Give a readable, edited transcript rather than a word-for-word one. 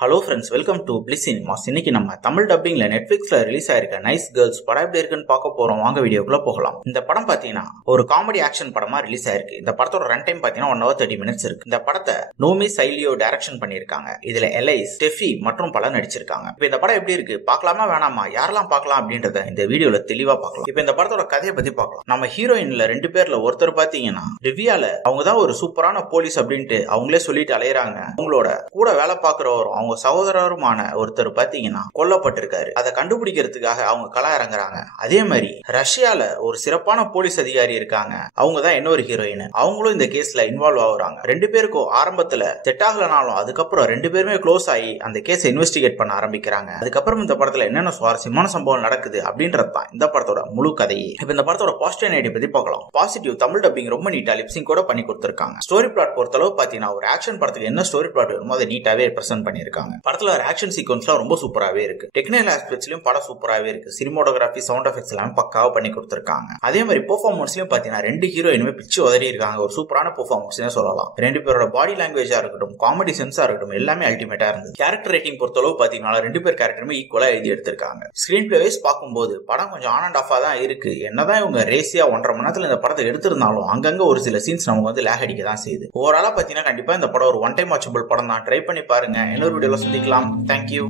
Hello friends, welcome to bliss cinemas. இன்னைக்கு நம்ம Tamil டப்பிங்ல நெட்ஃபிளிக்ஸ்ல release ஆயிருக்க நைஸ் கேர்ள்ஸ் படம் எப்படி இருக்குன்னு பார்க்க போறோம். வாங்க வீடியோக்குள்ள போகலாம். இந்த படம் பாத்தீங்கன்னா ஒரு காமெடி ஆக்ஷன் படமா ரிலீஸ் ஆயிருக்கு. இந்த படத்தோட ரன் டைம் பாத்தீங்கன்னா 1 hour 30 minutes இருக்கு. இந்த படத்தை நோமி சைலியோ டைரக்ஷன் பண்ணிருக்காங்க. இதுல எலைஸ், ஸ்டெஃபி மற்றும் பலர் நடிச்சிருக்காங்க. இப்போ இந்த படம் எப்படி இருக்கு, பார்க்கலாமா வேணாமா, யாரெல்லாம் பார்க்கலாம் அப்படின்றத இந்த வீடியோல தெளிவா பார்க்கலாம். இப்போ இந்த படத்தோட கதையை பத்தி பார்க்கலாம். நம்ம ஹீரோயின்ல 2 பேர்ல ஒருத்தர் பாத்தீங்கன்னா ரிவியால அவங்க தான் ஒரு சூப்பரான போலீஸ் அப்படின்ட்டு அவங்களே சொல்லிட்டு அலையறாங்க. அவங்களோட கூட வேலை பார்க்கிறவரும் அவங்க சகோதரருமான ஒருத்தர் பாத்தீங்கன்னா கொல்லப்பட்டிருக்காரு. அதை கண்டுபிடிக்கிறதுக்காக அவங்க கள இறங்குறாங்க. அதே மாதிரி ரஷ்யால ஒரு சிறப்பான போலீஸ் அதிகாரி இருக்காங்க. அவங்க தான் இன்னொரு ஹீரோயின். அவங்களும் இந்த கேஸ்ல இன்வால்வ் ஆகுறாங்க. 2 பேருக்கும் ஆரம்பத்துல செட் ஆகலனாலும் அதுக்கப்புறம் 2 பேருமே க்ளோஸ் ஆகி அந்த கேஸை இன்வெஸ்டிகேட் பண்ண ஆரம்பிக்கிறாங்க. அதுக்கப்புறம் இந்த படத்துல என்னென்ன சுவாரஸ்யமான சம்பவம் நடக்குது அப்படின்றது தான் இந்த படத்தோட முழு கதையே. இப்ப இந்த படத்தோட பாசிட்டிவ் நெகட்டிவ் பத்தி பார்க்கலாம். பாசிட்டிவ், தமிழ் டப்பிங் ரொம்ப நீட்டா லிப்சிங் கூட பண்ணி கொடுத்திருக்காங்க. ஸ்டோரி பிளாட் பொறுத்தளவு பாத்தீங்கன்னா ஒரு ஆக்ஷன் படத்துக்கு என்ன ஸ்டோரி பிளாட் வேணுமோ அதை நீட்டாவே பிரசன்ட் பண்ணிருக்காங்க. படத்துல ஒரு ஆக்ஷன் சீக்வன்ஸ்லாம் ரொம்ப சூப்பராகவே இருக்கு. டெக்னிக்கல் ஆஸ்பெக்ட்ஸ்லயும் படம் சூப்பராகவே இருக்கு. சினிமோட்டோகிராஃபி, சவுண்ட் எஃபெக்ட்ஸ் எல்லாம் பக்காவா பண்ணி கொடுத்திருக்காங்க. அதே மாதிரி பெர்ஃபார்மன்ஸ்லயும் பாத்தீங்கன்னா 2 ஹீரோயினுமே பிச்சு உதறி இருக்காங்க. ஒரு சூப்பரான பெர்ஃபார்மன்ஸ் சொல்லலாம். 2 பேரோட பாடி லாங்குவேஜா இருக்கட்டும், காமெடி சென்ஸா இருக்கட்டும், எல்லாமே அல்டிமேட்டா இருந்தது. கேரக்டர் ரேட்டிங் பொறுத்தளவு பாத்தீங்கன்னா 2 பேர் கேரக்டருமே ஈக்குவலா எழுதி எடுத்திருக்காங்க. ஸ்கிரீன் பிளே வைஸ் பார்க்கும்போது படம் கொஞ்சம் ஆன் அண்ட் ஆஃபா தான் இருக்கு. என்னதான் இவங்க ரேசியா 1.5 மணி நேரத்துல இந்த படத்தை எடுத்திருந்தாலும் அங்கங்க ஒரு சில சீன்ஸ் நமக்கு வந்து லேக் அடிக்க தான் செய்யுது. ஓவராலா பாத்தீங்கன்னா கண்டிப்பா இந்த படம் ஒரு ஒன் டைம் வாட்சபிள் படம் தான். ட்ரை பண்ணி பாருங்க. இன்னொரு வீடியோல சந்திக்கலாம். தேங்க்யூ.